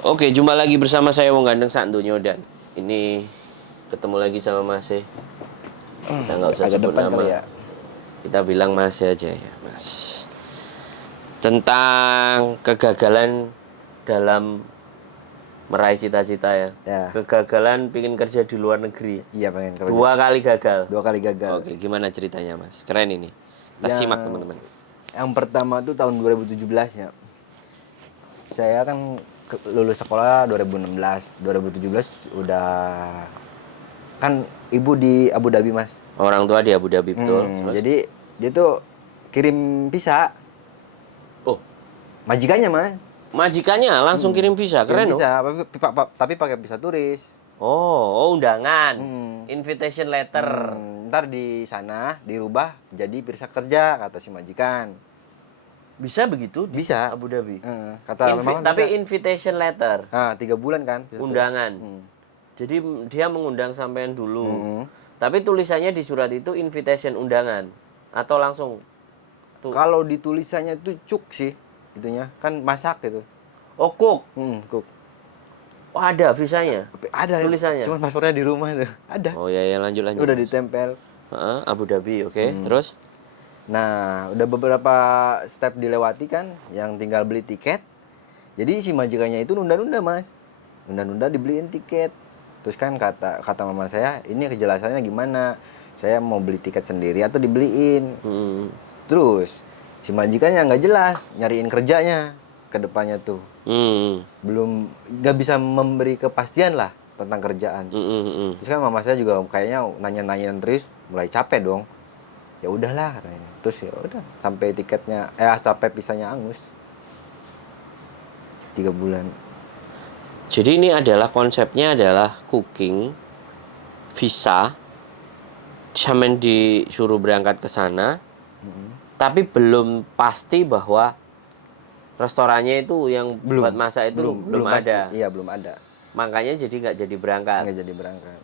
Oke, jumpa lagi bersama saya Wong Gandeng Santunyo dan ini ketemu lagi sama Mas E. Kita nggak usah Agak sebut depan nama. kali ya. Kita bilang Mas E aja ya, Mas. Tentang kegagalan dalam meraih cita-cita ya. Ya. Kegagalan pingin kerja di luar negeri. Iya, pengen kerja. 2 kali gagal. 2 kali gagal. Oke, gimana ceritanya Mas? Keren ini. Kita simak teman-teman. Yang pertama tuh tahun 2017 ya. Saya kan lulus sekolah 2016. 2017 udah kan ibu di Abu Dhabi, Mas. Orang tua di Abu Dhabi betul. Jadi dia tuh kirim visa. Oh, Majikannya, Mas. majikannya langsung kirim visa. Keren Kirim loh. visa, tapi pakai visa turis. Oh, undangan. Invitation letter. Ntar di sana dirubah jadi visa kerja kata si majikan. Bisa begitu di Bisa. Abu Dhabi. Kata memang Tapi bisa. invitation letter, Nah, 3 bulan kan visa turis. undangan. Jadi dia mengundang sampean dulu. Tapi tulisannya di surat itu invitation undangan atau langsung tuh. Kalau di tulisannya itu cuk sih itunya, kan masak gitu. Oh, cook. Cook. Oh, ada visanya. Ada tulisannya. Cuman paspornya di rumah tuh. Ada. Oh ya lanjut. Udah ditempel. Abu Dhabi, oke. Terus Nah, udah beberapa step dilewati kan, yang tinggal beli tiket. Jadi si majikannya itu nunda-nunda, Mas. Nunda-nunda dibeliin tiket. Terus kan kata mama saya, ini kejelasannya gimana? Saya mau beli tiket sendiri atau dibeliin? Terus si majikannya nggak jelas, nyariin kerjanya ke depannya tuh. Belum, nggak bisa memberi kepastian lah tentang kerjaan. Terus kan mama saya juga kayaknya nanya-nanyain terus, mulai capek dong. Ya udahlah katanya. Terus ya udah sampai tiketnya sampai visanya angus. 3 bulan. jadi ini adalah konsepnya adalah cooking visa. Sampean disuruh berangkat ke sana. Tapi belum pasti bahwa restorannya itu yang buat masak itu belum ada. Pasti. Iya, belum ada. Makanya jadi nggak jadi berangkat. Nggak jadi berangkat.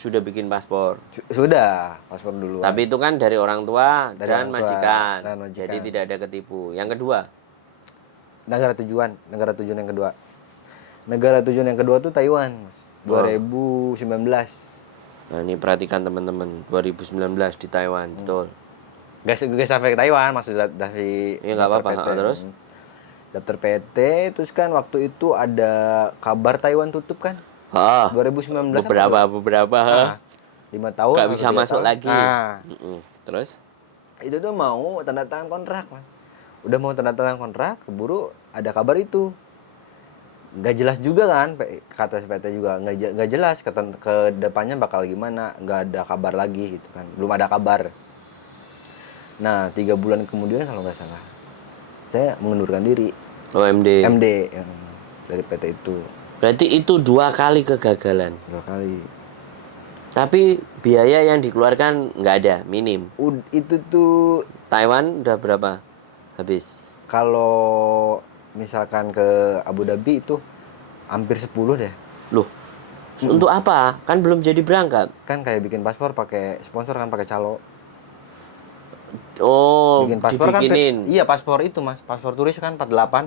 Sudah bikin paspor. Sudah, paspor dulu. Tapi itu kan dari orang tua dan orang tua majikan. dan majikan. Jadi tidak ada ketipu. Yang kedua, negara tujuan yang kedua. Negara tujuan yang kedua tuh Taiwan, Mas. 2019. Nah ini perhatikan teman-teman, 2019 di Taiwan, betul. Gak sampai ke Taiwan, maksud dari Ya nggak apa-apa. Terus? Daftar PT, terus kan waktu itu ada kabar Taiwan tutup kan? 2019 beberapa 5 tahun nggak bisa masuk tahun. lagi. Terus? Itu tuh mau tanda tangan kontrak, Mas. Udah mau tanda tangan kontrak, keburu ada kabar itu. Nggak jelas juga kan, kata PT juga nggak jelas ke depannya bakal gimana, nggak ada kabar lagi gitu kan, belum ada kabar. Nah 3 bulan kemudian kalau nggak salah, saya mengundurkan diri. MD yang dari PT itu. Berarti itu 2 kali kegagalan. 2 kali. Tapi biaya yang dikeluarkan nggak ada, minim. Itu tuh Taiwan udah berapa habis? kalau misalkan ke Abu Dhabi itu hampir 10 deh. Loh, untuk apa? Kan belum jadi berangkat. Kan kayak bikin paspor pakai sponsor kan, pakai calo. Oh, Bikin paspor dibikinin. kan. Iya, paspor itu, Mas. Paspor turis kan 48.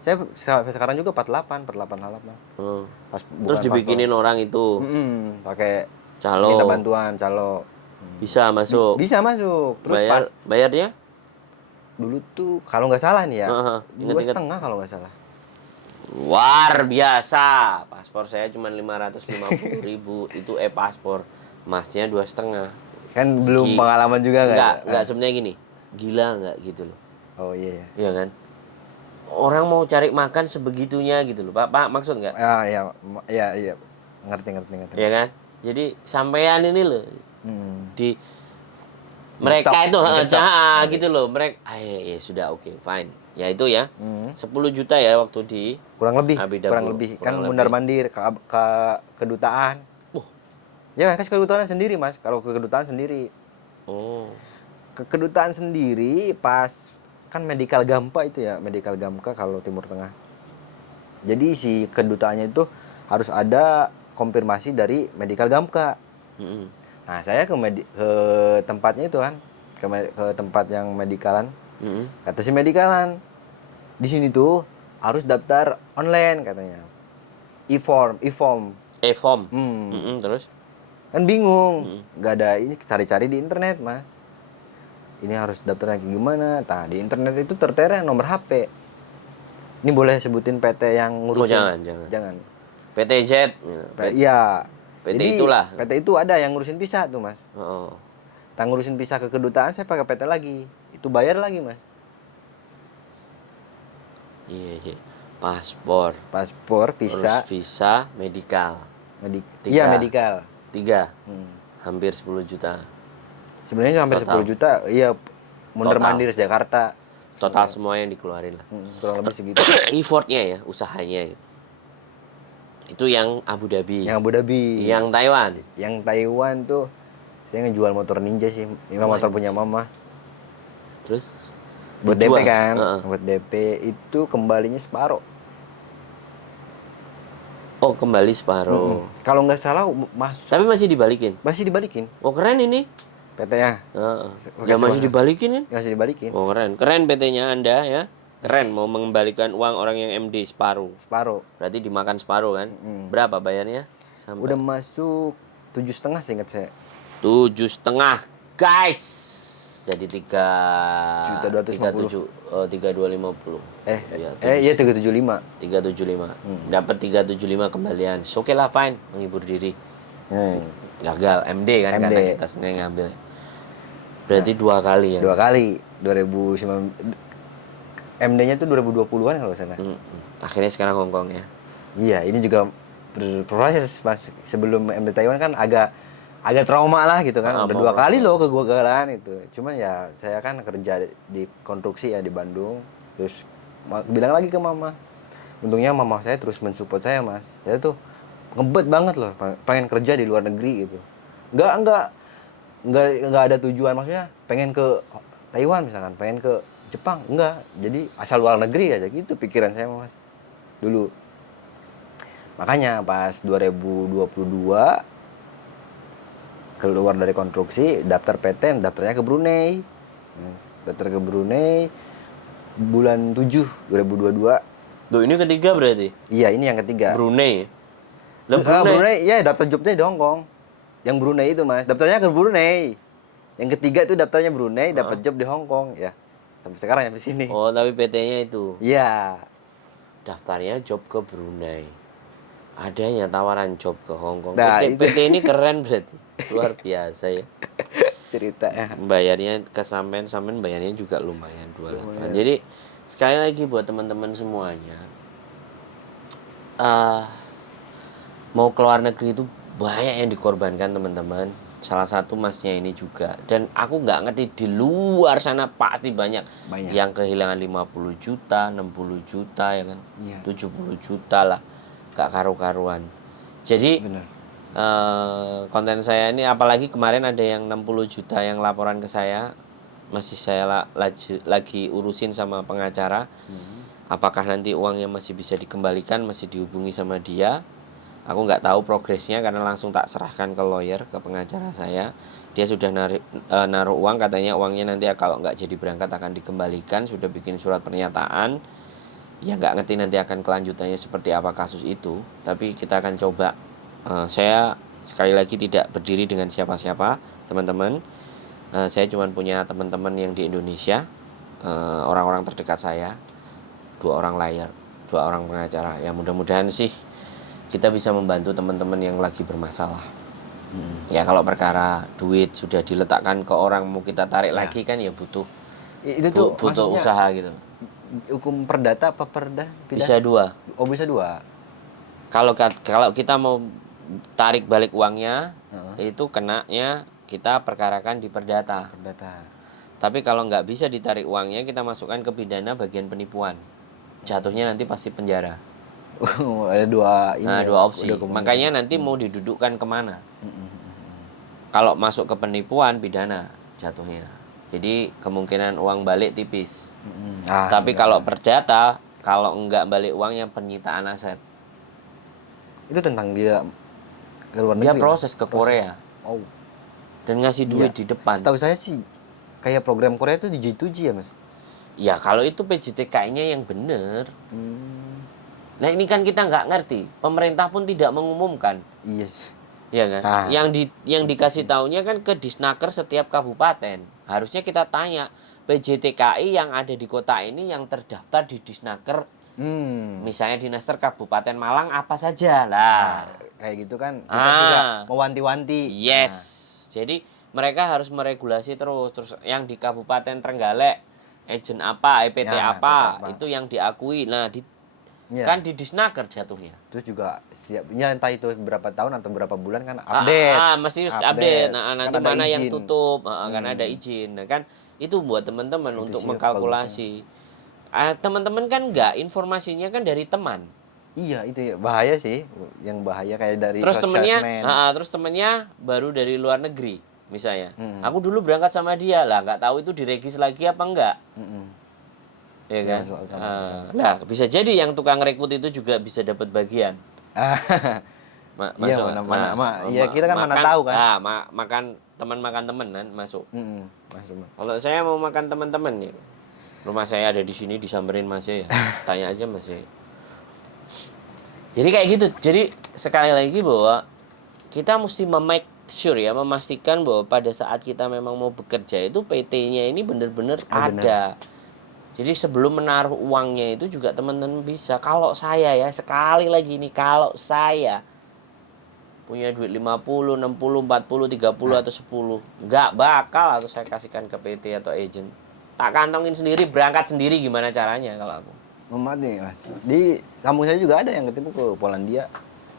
Saya sampai sekarang juga 48 halaman. Terus dibikinin paspor orang itu. Pakai calo. Minta bantuan calo. Bisa masuk. Bisa masuk. Terus bayarnya? Dulu tuh kalau nggak salah nih ya, 2,5 kalau nggak salah. Luar biasa. Paspor saya cuma 550.000. Itu paspor. Masnya 2,5. Kan belum pengalaman juga kan? Enggak sebenarnya gini. Gila enggak gitu loh. Oh iya. Iya kan? Orang mau cari makan sebegitunya gitu loh. Pak maksud enggak? Iya. Ngerti. Iya kan? Jadi sampean ini loh. Di mereka itu gitu loh. Mereka ya sudah oke, fine. Ya itu ya. 10 juta ya waktu di kurang lebih kan mundar-mandir ke kedutaan. Ya kan kedutaan sendiri, Mas. Kalau ke kedutaan sendiri. Ke kedutaan sendiri pas kan Medical Gampa itu ya, Medical Gamka kalau Timur Tengah. Jadi si kedutaannya itu harus ada konfirmasi dari Medical Gamka. Nah, saya ke tempatnya itu kan, ke tempat yang medikalan. Kata si medikalan, di sini tuh harus daftar online katanya. e-form. E-form. Hmm. Terus? Kan bingung, nggak ada ini, cari-cari di internet mas. Ini harus daftarnya kayak gimana? Nah di internet itu tertera nomor HP. Ini boleh sebutin PT yang Oh ngurusin? jangan. Jangan. PTZ. Iya. PT Jadi itulah. PT itu ada yang ngurusin visa tuh mas. Oh. Kita ngurusin visa ke kedutaan, saya pakai PT lagi. Itu bayar lagi mas. Iya. Paspor. Paspor, Terus visa, visa, medikal. Iya medical. 3. Hmm. Hampir 10 juta. Sebenarnya hampir Total. 10 juta. Iya, mundur Total. mandir Jakarta. Total semua yang dikeluarin lah. Kurang lebih segitu. Effortnya ya, usahanya. Itu yang Abu Dhabi. Yang Abu Dhabi. Yang Taiwan. Yang Taiwan tuh saya ngejual motor Ninja sih. Ini motor punya mama. Terus? Buat Dijual? DP kan. Heeh. Buat DP itu kembalinya separuh. Oh, kembali separuh. Kalau nggak salah mas Tapi masih dibalikin. masih dibalikin Oh, keren ini. PT-nya. Heeh. Makasih Ya masih banget. dibalikin kan? Masih dibalikin. Oh, keren. Keren PT-nya Anda ya. Keren mau mengembalikan uang orang yang MD separuh. Separuh. Berarti dimakan separuh kan? Berapa bayarnya? Udah masuk 7,5 seingat saya. 7,5 guys. Jadi 3.250. 3.250. Iya 375. 375. Dapat 375 kembalian. Oke lah, fine, menghibur diri. Gagal MD kan MD. karena kita sengaja ngambil. Berarti 2 kali ya. 2 kali 2009 MD-nya tuh 2020-an kalau sana. Akhirnya sekarang Hongkong ya. Iya, ini juga berproses Mas. Sebelum MD Taiwan kan agak trauma lah gitu kan. Udah 2 kali loh kegagalan itu. Cuman ya saya kan kerja di konstruksi ya di Bandung. Terus bilang lagi ke mama. Untungnya mama saya terus mensupport saya Mas. Saya tuh ngebet banget loh, pengen kerja di luar negeri gitu. Enggak ada tujuan, maksudnya pengen ke Taiwan misalkan, pengen ke Jepang, enggak. Jadi asal luar negeri aja gitu pikiran saya Mas. Dulu. Makanya pas 2022 keluar dari konstruksi, daftar PTN, daftarnya ke Brunei. Daftar ke Brunei bulan 7 2022. Loh, ini ketiga berarti? Iya, ini yang ketiga. Brunei. Lah Brunei, ya daftar jobnya di Hongkong. Yang Brunei itu Mas, daftarnya ke Brunei. Yang ketiga itu daftarnya Brunei, dapat job di Hongkong ya. Sampai sekarang sampai sini. Oh, tapi PT-nya itu. Iya. Daftarnya job ke Brunei. Adanya tawaran job ke Hongkong. Nah, PT ini keren berarti. Luar biasa ya. Cerita ya. Bayarnya ke sampean bayarnya juga lumayan 28. Jadi sekali lagi buat teman-teman semuanya, mau keluar negeri itu banyak yang dikorbankan teman-teman. Salah satu masnya ini juga. Dan aku nggak ngerti di luar sana pasti banyak yang kehilangan 50 juta, 60 juta ya kan, 70 juta lah, gak karu-karuan. Jadi konten saya ini, apalagi kemarin ada yang 60 juta yang laporan ke saya, masih saya lagi urusin sama pengacara. Apakah nanti uangnya masih bisa dikembalikan, masih dihubungi sama dia. Aku nggak tahu progresnya karena langsung tak serahkan ke lawyer, ke pengacara saya. Dia sudah naruh uang, katanya uangnya nanti kalau nggak jadi berangkat akan dikembalikan. Sudah bikin surat pernyataan. Ya nggak ngerti nanti akan kelanjutannya seperti apa kasus itu. Tapi kita akan coba. Saya sekali lagi tidak berdiri dengan siapa-siapa, teman-teman. Saya cuma punya teman-teman yang di Indonesia, orang-orang terdekat saya, 2 orang lawyer, 2 orang pengacara. Ya mudah-mudahan sih kita bisa membantu teman-teman yang lagi bermasalah. Ya kalau perkara duit sudah diletakkan ke orang, mau kita tarik lagi kan ya butuh usaha gitu. Hukum perdata apa perda? Bisa 2. Oh bisa 2. Kalau kita mau tarik balik uangnya, itu kenanya kita perkarakan di perdata. Tapi kalau nggak bisa ditarik uangnya, kita masukkan ke pidana bagian penipuan. Jatuhnya nanti pasti penjara. Ada 2 ini. Nah, 2 opsi. Makanya nanti mau didudukkan kemana? Kalau masuk ke penipuan, pidana jatuhnya. Jadi kemungkinan uang balik tipis. Tapi kalau perdata, kalau enggak balik uangnya, penyitaan aset. Itu tentang dia ke luar negeri. Dia proses ke Korea. Oh. Dan ngasih duit di depan. Setahu saya sih kayak program Korea itu di G2G ya, Mas? Ya, kalau itu PJTK-nya yang bener. Nah ini kan kita nggak ngerti, pemerintah pun tidak mengumumkan, Yes. ya kan? Ah, Yang dikasih taunya kan ke Disnaker setiap kabupaten. Harusnya kita tanya PJTKI yang ada di kota ini yang terdaftar di Disnaker, misalnya Disnaker Kabupaten Malang apa saja lah. Kayak gitu kan kita juga mewanti-wanti. Yes. Jadi mereka harus meregulasi terus yang di Kabupaten Trenggalek agent apa, EPT Ya, apa, EPT apa. itu yang diakui. Nah, Ya. kan di Disnaker jatuhnya. Terus juga siap, ya entah itu berapa tahun atau berapa bulan kan update. Mesti update. Nah, Kan nanti ada mana yang izin. tutup, kan ada izin. Nah, kan itu buat teman-teman Itu untuk sih mengkalkulasi. Teman-teman kan enggak, informasinya kan dari teman. Iya itu ya bahaya sih, yang bahaya kayak dari Terus temennya, sosmed. baru dari luar negeri, misalnya. Aku dulu berangkat sama dia lah, nggak tahu itu diregis lagi apa enggak. Ya kan? Masuk akal, Nah, bisa jadi yang tukang rekrut itu juga bisa dapat bagian. Iya Masuk. iya kita kan mana tahu kan. Makan teman kan masuk. Masuk. Kalau saya mau makan teman-teman ya, rumah saya ada di sini, disamperin Mas ya. Tanya aja Mas ya. Jadi kayak gitu. Jadi sekali lagi bahwa kita mesti make sure ya, memastikan bahwa pada saat kita memang mau bekerja itu PT-nya ini benar-benar ada. Jadi sebelum menaruh uangnya itu juga teman-teman bisa. Kalau saya ya, sekali lagi nih, kalau saya punya duit 50, 60, 40, 30 atau 10, nggak bakal atau saya kasihkan ke PT atau agent. Tak kantongin sendiri, berangkat sendiri, gimana caranya kalau aku. Memat nih Mas. Di kampung saya juga ada yang ketipu ke Polandia.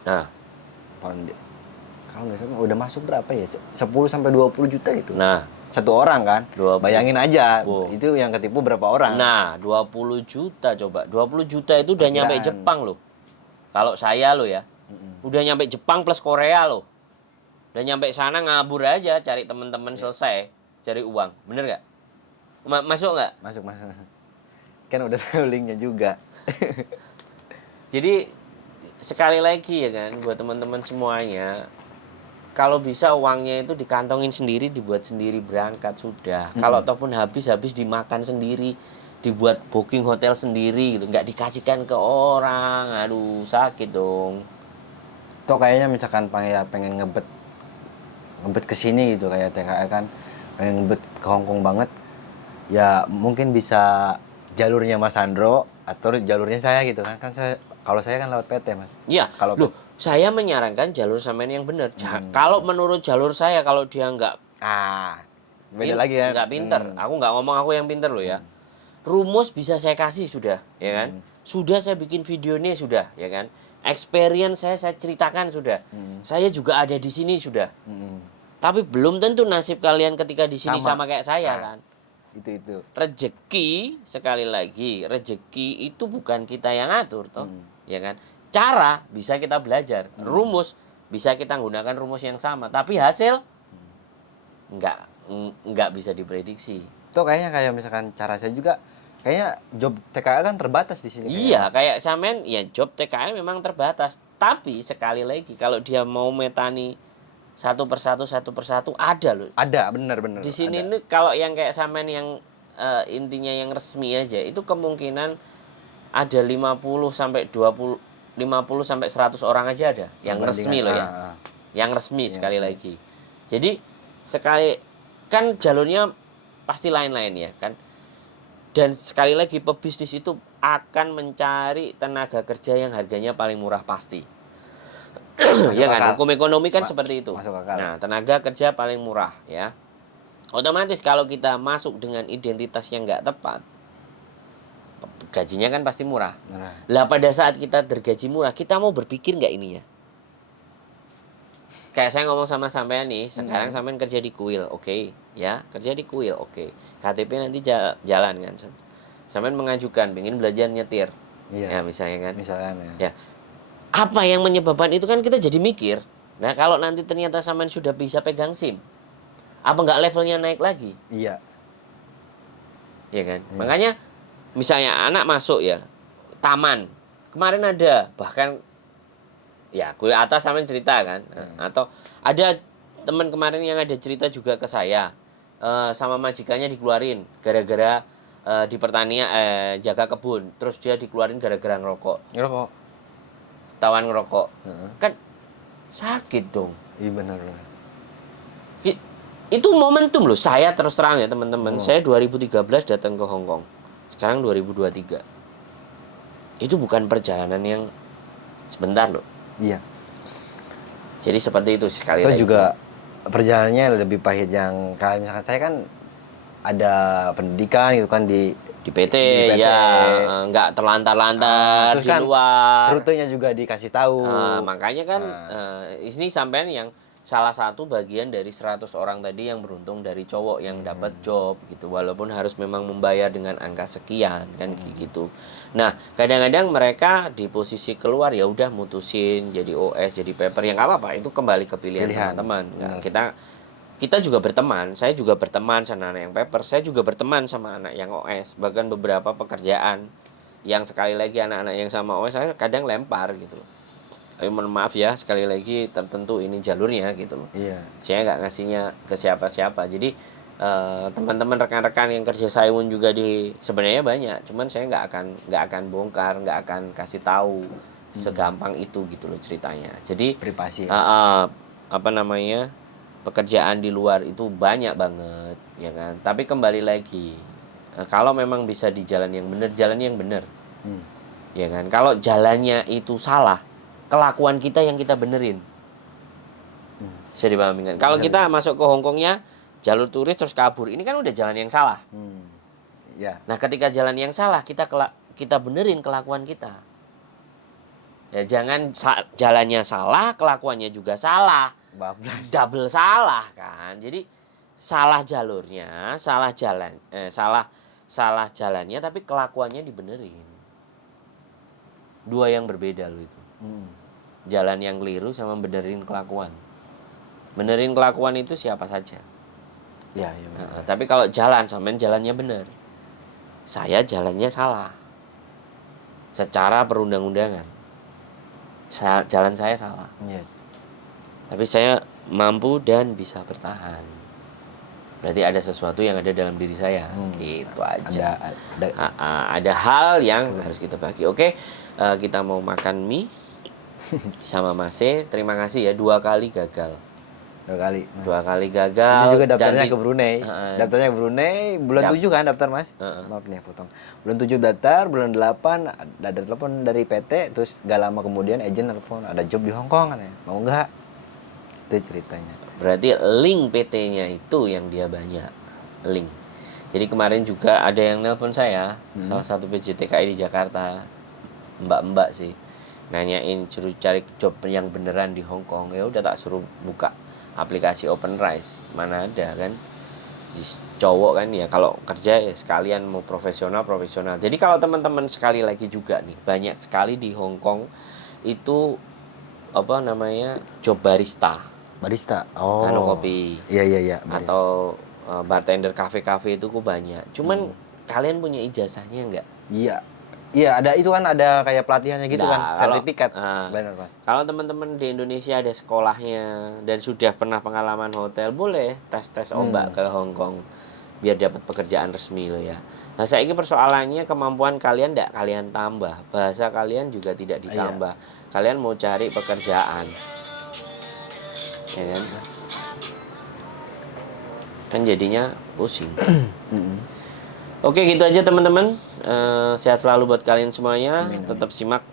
Nah, Polandia. Kalau nggak salah udah masuk berapa ya? 10 sampai 20 juta itu. nah, Satu orang kan? 20. Bayangin aja, Oh. itu yang ketipu berapa orang? Nah, 20 juta coba. 20 juta itu udah nyampe Perkiraan. Jepang loh. Kalau saya loh ya. Udah nyampe Jepang plus Korea loh. Udah nyampe sana ngabur aja cari teman-teman selesai, cari uang. Bener nggak? Masuk nggak? Masuk. Kan udah tahu linknya juga. Jadi sekali lagi ya kan buat teman-teman semuanya, kalau bisa uangnya itu dikantongin sendiri, dibuat sendiri berangkat sudah. Kalau ataupun habis dimakan sendiri, dibuat booking hotel sendiri gitu, nggak dikasihkan ke orang. Aduh, sakit dong. Toh kayaknya misalkan pengen ngebet ke sini gitu kayak TKL kan, pengen ngebet ke Hongkong banget. Ya mungkin bisa jalurnya Mas Sandro atau jalurnya saya gitu kan. Kalau saya kan lewat PT, Mas. Iya, Kalau loh, saya menyarankan jalur sampean yang benar. Kalau menurut jalur saya, kalau dia nggak beda lagi kan. nggak pinter, aku nggak ngomong aku yang pinter loh ya. Rumus bisa saya kasih sudah, ya kan? Sudah saya bikin videonya sudah, ya kan? Experience saya ceritakan sudah. Saya juga ada di sini sudah. Tapi belum tentu nasib kalian ketika di sini sama kayak saya kan. Itu. Rezeki, sekali lagi, rezeki itu bukan kita yang ngatur toh, ya kan? Cara bisa kita belajar, rumus bisa kita gunakan rumus yang sama, tapi hasil nggak bisa diprediksi. Tuh kayaknya kayak misalkan cara saya juga kayaknya job TKL kan terbatas di sini. Iya, kayak samen ya job TKL memang terbatas, tapi sekali lagi kalau dia mau metani satu persatu ada loh. Ada, bener. Di sini ini kalau yang kayak samen yang intinya yang resmi aja itu kemungkinan ada 50 sampai 100 orang aja ada yang resmi loh ya. Yang resmi sekali lagi. Jadi sekali kan jalurnya pasti lain-lain ya kan. Dan sekali lagi pebisnis itu akan mencari tenaga kerja yang harganya paling murah pasti. Ya kan, hukum ekonomi kan seperti itu. Nah, tenaga kerja paling murah ya. Otomatis kalau kita masuk dengan identitas yang nggak tepat, gajinya kan pasti murah. Lah pada saat kita bergaji murah, kita mau berpikir nggak ini ya? Kayak saya ngomong sama sampean nih, sekarang sampean kerja di Kuil, oke, ya, kerja di Kuil, oke. KTP nanti jalan kan. Sampean mengajukan pengen belajar nyetir. Ya, misalnya kan. Ya. Apa yang menyebabkan itu kan kita jadi mikir. Nah, kalau nanti ternyata sampean sudah bisa pegang SIM, apa nggak levelnya naik lagi? Iya. Ya kan? Makanya misalnya anak masuk ya, taman. Kemarin ada, bahkan ya gue atas sampean cerita kan. Atau ada teman kemarin yang ada cerita juga ke saya. Sama majikannya dikeluarin gara-gara di pertanian jaga kebun. Terus dia dikeluarin gara-gara ngerokok. tawan ngerokok. Heeh. Kan sakit dong. Iya benar. Itu momentum loh. Saya terus terang ya teman-teman. Saya 2013 datang ke Hong Kong. Sekarang 2023. Itu bukan perjalanan yang sebentar loh. Iya. Jadi seperti itu sekali Itu lagi. juga perjalanannya lebih pahit yang kalau misalkan saya kan ada pendidikan gitu kan di PT, PT. ya nggak terlantar-lantar terus di kan luar. rutenya juga dikasih tahu. Makanya kan ini sampean yang salah satu bagian dari 100 orang tadi yang beruntung dari cowok yang dapat job gitu, walaupun harus memang membayar dengan angka sekian kan gitu. Nah kadang-kadang mereka di posisi keluar ya udah mutusin jadi OS jadi paper yang nggak apa-apa, itu kembali ke pilihan teman-teman. Nah, kita juga berteman, saya juga berteman sama anak yang paper, saya juga berteman sama anak yang OS, bahkan beberapa pekerjaan yang sekali lagi anak-anak yang sama OS saya kadang lempar gitu. Tapi mohon maaf ya, sekali lagi tertentu ini jalurnya gitu loh. Iya. Saya nggak ngasihnya ke siapa-siapa. Jadi teman-teman rekan-rekan yang kerja Saiwon juga sebenarnya banyak. Cuman saya nggak akan bongkar, nggak akan kasih tahu segampang itu gitu loh ceritanya. Jadi Privasi. apa namanya, pekerjaan di luar itu banyak banget ya kan. Tapi kembali lagi kalau memang bisa di jalan yang benar, jalan yang benar. Ya kan. Kalau jalannya itu salah, kelakuan kita yang kita benerin. Bisa dipahami kan? Kalau kita masuk ke Hongkongnya jalur turis terus kabur, ini kan udah jalan yang salah. Ya. Nah, ketika jalan yang salah kita benerin kelakuan kita. Ya jangan jalannya salah, kelakuannya juga salah. Double salah kan. Jadi salah jalurnya, salah jalannya tapi kelakuannya dibenerin. Dua yang berbeda loh itu. Jalan yang keliru sama benerin kelakuan. Benerin kelakuan itu siapa saja. Ya. Tapi kalau jalan sampean jalannya bener, saya jalannya salah. Secara perundang-undangan, jalan saya salah. Yes. Tapi saya mampu dan bisa bertahan. Berarti ada sesuatu yang ada dalam diri saya. Gitu aja. Ada hal yang harus kita bagi. Oke, kita mau makan mie sama Mas E. Terima kasih ya, 2 kali gagal. 2 kali gagal. Ini juga daftarnya ke Brunei. Daftarnya ke Brunei bulan 7 kan daftar, Mas? Maaf nih potong. Bulan 7 daftar, bulan 8 ada telepon dari PT, terus gak lama kemudian agent telepon, ada job di Hong Kong katanya. Mau enggak? Itu ceritanya. Berarti link PT-nya itu yang dia banyak. Link. Jadi kemarin juga ada yang nelpon saya, salah satu PJTKI di Jakarta. Mbak-mbak sih. Nanyain suruh cari job yang beneran di Hong Kong. Ya udah tak suruh buka aplikasi OpenRice. Mana ada kan? Cowok kan ya kalau kerja ya sekalian mau profesional. Jadi kalau teman-teman sekali lagi juga nih, banyak sekali di Hong Kong itu apa namanya? Job barista. Oh. Anu kopi. Iya. Atau bartender kafe-kafe itu kok banyak. Cuman kalian punya ijazahnya enggak? Iya, ada itu kan, ada kayak pelatihannya gitu kan, Kalau- sertifikat. Benar, Mas. Kalau teman-teman di Indonesia ada sekolahnya dan sudah pernah pengalaman hotel, boleh tes ombak ke Hong Kong biar dapat pekerjaan resmi loh ya. Nah, saya ini persoalannya kemampuan kalian tidak kalian tambah, bahasa kalian juga tidak ditambah. Kalian mau cari pekerjaan, ya kan? Kan jadinya pusing. Oke, gitu aja teman-teman. Sehat selalu buat kalian semuanya. Tetap simak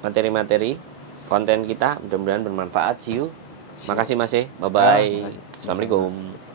materi-materi konten kita. Mudah-mudahan bermanfaat. See you. Makasih Mas. Bye-bye. Assalamualaikum.